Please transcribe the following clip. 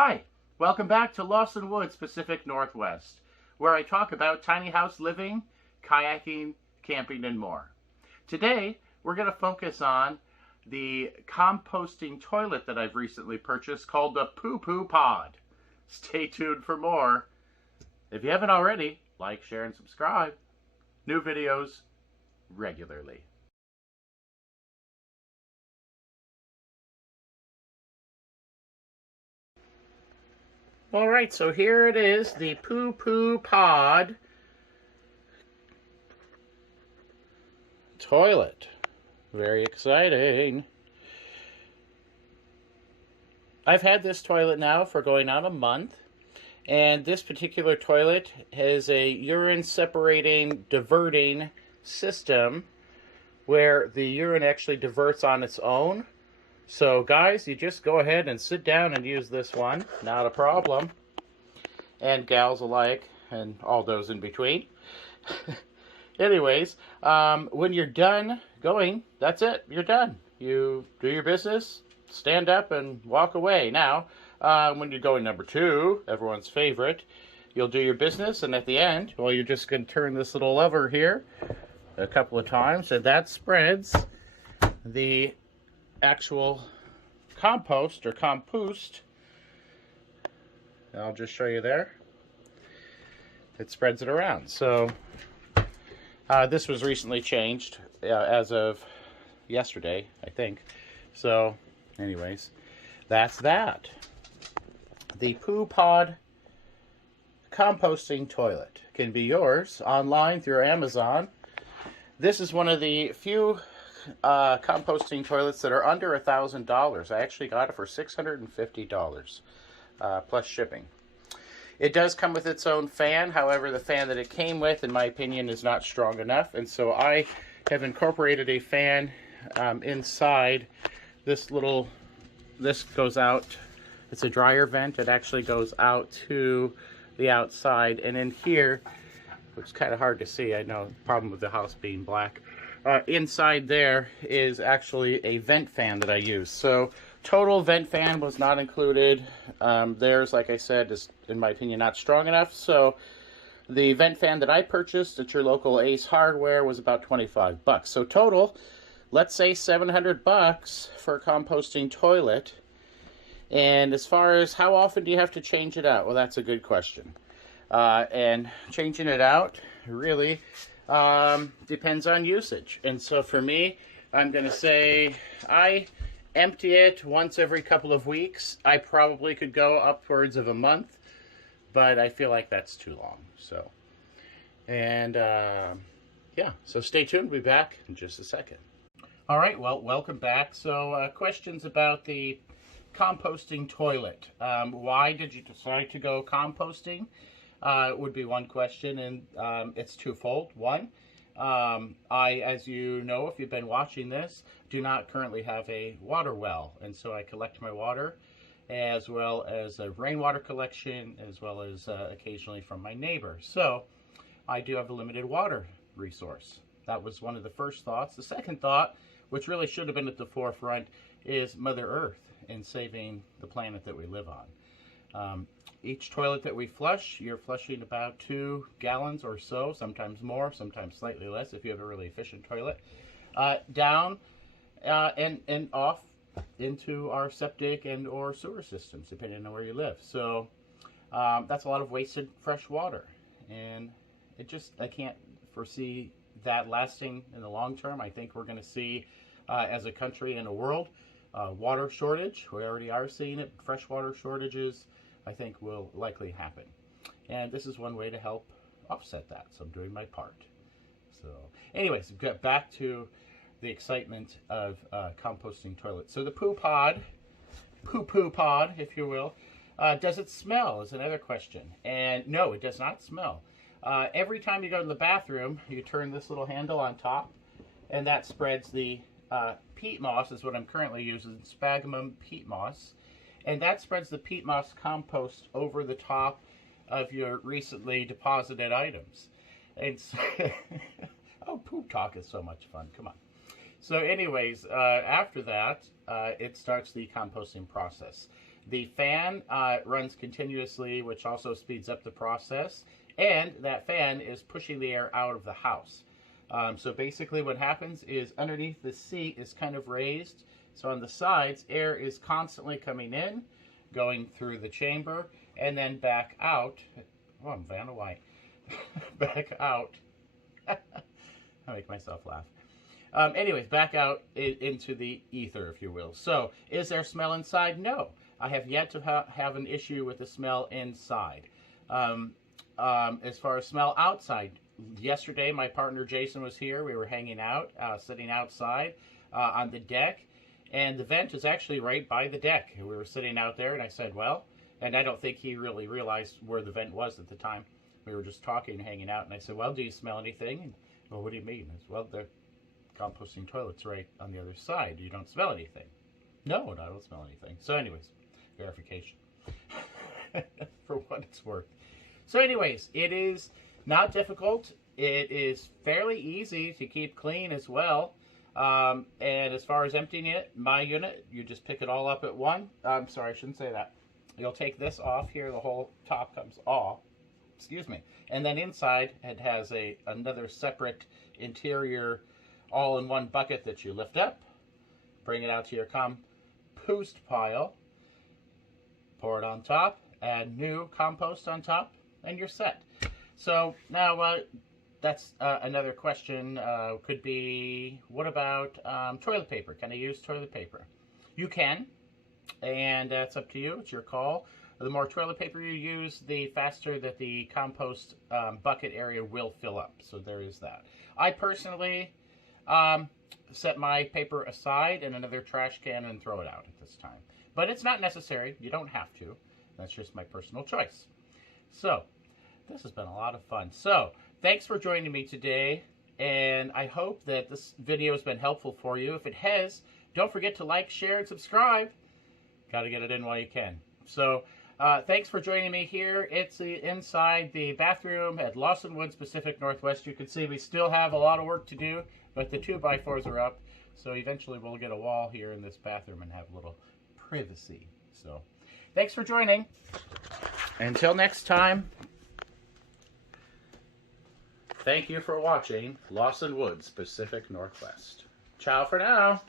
Hi, welcome back to Lawson Woods Pacific Northwest, where I talk about tiny house living, kayaking, camping, and more. Today, we're going to focus on the composting toilet that I've recently purchased called the Poo Poo Pod. Stay tuned for more. If you haven't already, like, share, and subscribe. New videos regularly. Alright, so here it is, the Poo Poo Pod toilet. Very exciting. I've had this toilet now for going on a month, and this particular toilet has a urine separating, diverting system where the urine actually diverts on its own. So guys, you just go ahead and sit down and use this one, not a problem. And gals alike, and all those in between. Anyways, when you're done going, that's it, you're done. You do your business, stand up and walk away. Now, when you're going number two, everyone's favorite, you'll do your business, and at the end, well, you're just going to turn this little lever here a couple of times, and that spreads the actual compost or compost. I'll just show you there. It spreads it around. So this was recently changed as of yesterday, I think. So anyways, that's that. The Poo Pod composting toilet can be yours online through Amazon. This is one of the few composting toilets that are under $1,000. I actually got it for $650 plus shipping. It does come with its own fan. However, the fan that it came with, in my opinion, is not strong enough, and so I have incorporated a fan inside this little. This goes out. It's a dryer vent. It actually goes out to the outside, and in here, which is kind of hard to see. I know, problem with the house being black. Inside there is actually a vent fan that I use. So total vent fan was not included. Theirs, like I said, is, in my opinion, not strong enough. So the vent fan that I purchased at your local Ace Hardware was about 25 bucks. So total, let's say 700 bucks for a composting toilet. And as far as how often do you have to change it out? Well, that's a good question. And changing it out really depends on usage. And so for me, I'm going to say I empty it once every couple of weeks. I probably could go upwards of a month, but I feel like that's too long. So, and yeah, so stay tuned. We'll be back in just a second. All right, well, welcome back. So questions about the composting toilet. Why did you decide to go composting? Would be one question, and it's twofold. One, I, as you know, if you've been watching this, do not currently have a water well, and so I collect my water as well as a rainwater collection, as well as occasionally from my neighbors. So I do have a limited water resource. That was one of the first thoughts. The second thought, which really should have been at the forefront, is Mother Earth and saving the planet that we live on. Each toilet that we flush, you're flushing about 2 gallons or so, sometimes more, sometimes slightly less if you have a really efficient toilet, down and off into our septic and or sewer systems, depending on where you live. So that's a lot of wasted fresh water, and I can't foresee that lasting in the long term. I think we're going to see, as a country and a world, water shortage. We already are seeing it. Freshwater shortages, I think, will likely happen. And this is one way to help offset that. So I'm doing my part. So anyways, get back to the excitement of composting toilets. So the Poo Poo Pod, if you will, does it smell is another question. And no, it does not smell. Every time you go to the bathroom, you turn this little handle on top, and that spreads the peat moss, is what I'm currently using, sphagnum peat moss. And that spreads the peat moss compost over the top of your recently deposited items. And so, oh, poop talk is so much fun. Come on. So anyways, after that, it starts the composting process. The fan runs continuously, which also speeds up the process, and that fan is pushing the air out of the house. So basically what happens is underneath the seat is kind of raised, so on the sides air is constantly coming in, going through the chamber, and then back out. Oh, I'm Vanna White. Back out. I make myself laugh. Anyways, back out into the ether, if you will. So, is there smell inside? No. I have yet to have an issue with the smell inside. As far as smell outside, yesterday my partner Jason was here. We were hanging out, sitting outside on the deck, and the vent is actually right by the deck. We were sitting out there, and I said, well, and I don't think he really realized where the vent was at the time. We were just talking and hanging out, and I said, well, do you smell anything? And, well, what do you mean? I said, well, the composting toilet's right on the other side. You don't smell anything. No, I don't smell anything. So anyways, verification. For what it's worth. So anyways, it is not difficult. It is fairly easy to keep clean as well. And as far as emptying it, my unit, you just pick it all up at one. I'm sorry, I shouldn't say that. You'll take this off here. The whole top comes off. Excuse me. And then inside, it has another separate interior all-in-one bucket that you lift up, bring it out to your compost pile, pour it on top, add new compost on top, and you're set. So now that's another question. Could be, what about toilet paper? Can I use toilet paper? You can, and that's up to you. It's your call. The more toilet paper you use, the faster that the compost bucket area will fill up. So there is that. I personally set my paper aside in another trash can and throw it out at this time. But it's not necessary. You don't have to. That's just my personal choice. So, this has been a lot of fun. So, thanks for joining me today. And I hope that this video has been helpful for you. If it has, don't forget to like, share, and subscribe. Got to get it in while you can. So, thanks for joining me here. It's inside the bathroom at Lawson Woods, Pacific Northwest. You can see we still have a lot of work to do, but the 2x4s are up. So eventually we'll get a wall here in this bathroom and have a little privacy. So thanks for joining. Until next time, thank you for watching Lawson Woods, Pacific Northwest. Ciao for now.